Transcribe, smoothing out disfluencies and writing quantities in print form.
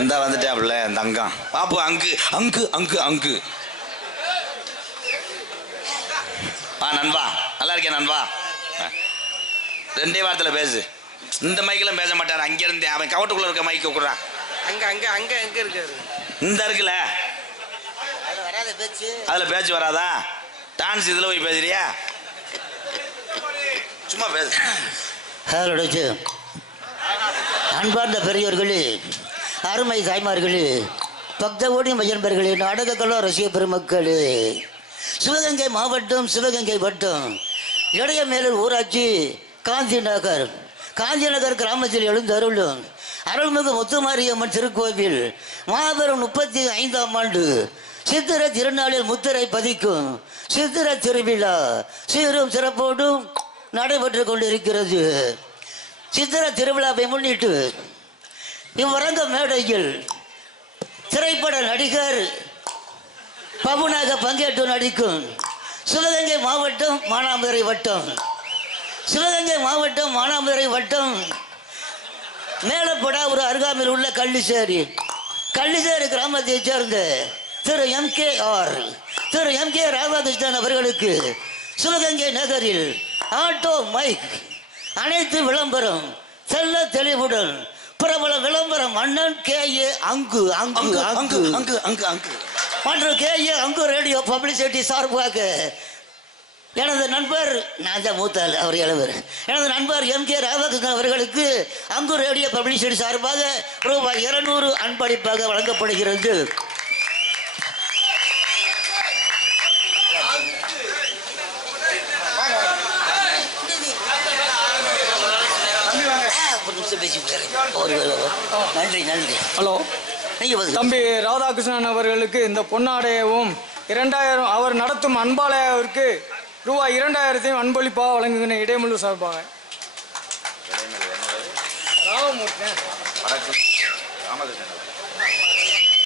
இந்த வந்துட்டாப்ல தங்கம் பாப்பு அங்கு அங்கு அங்கு அங்கு நண்பா நல்லா இருக்கேன் நண்பா. 2 வாரத்தில் பேசு. இந்த மைக்கெல்லாம் பேச மாட்டார். அங்கிருந்து அவன் கவட்டுக்குள்ள இருக்க மைக்கு கூடுறான். அங்க அங்க அங்க எங்க இருக்காரு? இந்த இருக்குல்ல அதுல பேச்சு வராதா? டான்ஸ் இதுல போய் பேசுறியா? சும்மா பேசு. அன்பார்ந்த பெரியோர்களே, அருமை தாய்மார்களே, பக்த ஓடி மையன்பர்களே, நாடக கலா ரசிக பெருமக்களே, சிவகங்கை மாவட்டம் சிவகங்கை வட்டம் இடையமேலூர் ஊராட்சி காந்தி நகர் கிராமத்தில் எழுந்தருளும் அருள்மிகு முத்துமாரியம்மன் திருக்கோவில் மாபெரும் 35ஆம் ஆண்டு சித்திர திருநாளில் முத்திரை பதிக்கும் சித்திர திருவிழா சீரும் சிறப்போடும் நடைபெற்று கொண்டிருக்கிறது. சித்திர திருவிழாவை முன்னிட்டு இவ்வரங்க மேடையில் திரைப்பட நடிகர் பபுனாக பங்கேற்று நடிக்கும் சிவகங்கை மாவட்டம் மானாமதுரை வட்டம் மேலப்படா ஒரு அருகாமையில் உள்ள கள்ளிசேரி கிராமத்தை சேர்ந்த திரு எம்.கே. ராதாகிருஷ்ணன் அவர்களுக்கு சிவகங்கை நகரில் ஆட்டோ மைக் அனைத்து விளம்பரம் செல்ல தெளிவுடன் பிரபல விளம்பரம் அண்ணன் K.A. அங்கு மற்றும் K.A. அங்கு ரேடியோ பப்ளிசிட்டி சார்பாக எனது நண்பர், நான் தான் மூத்தாள், அவர் இளவர், எனது நண்பர் எம்.கே. ராதாகிருஷ்ணன் அவர்களுக்கு அங்கு ரேடியோ பப்ளிசிட்டி சார்பாக ரூபாய் 200 அன்பளிப்பாக வழங்கப்படுகிறது. நன்றி. ஹலோ, தம்பி ராதாகிருஷ்ணன் அவர்களுக்கு இந்த பொன்னாடையவும் 2000 அவர் நடத்தும் அன்பாலயாவிற்கு ரூபாய் 2000 அன்பளிப்பாக வழங்குகிற இடைமுழு சார்பாக. ராமமூர்த்தி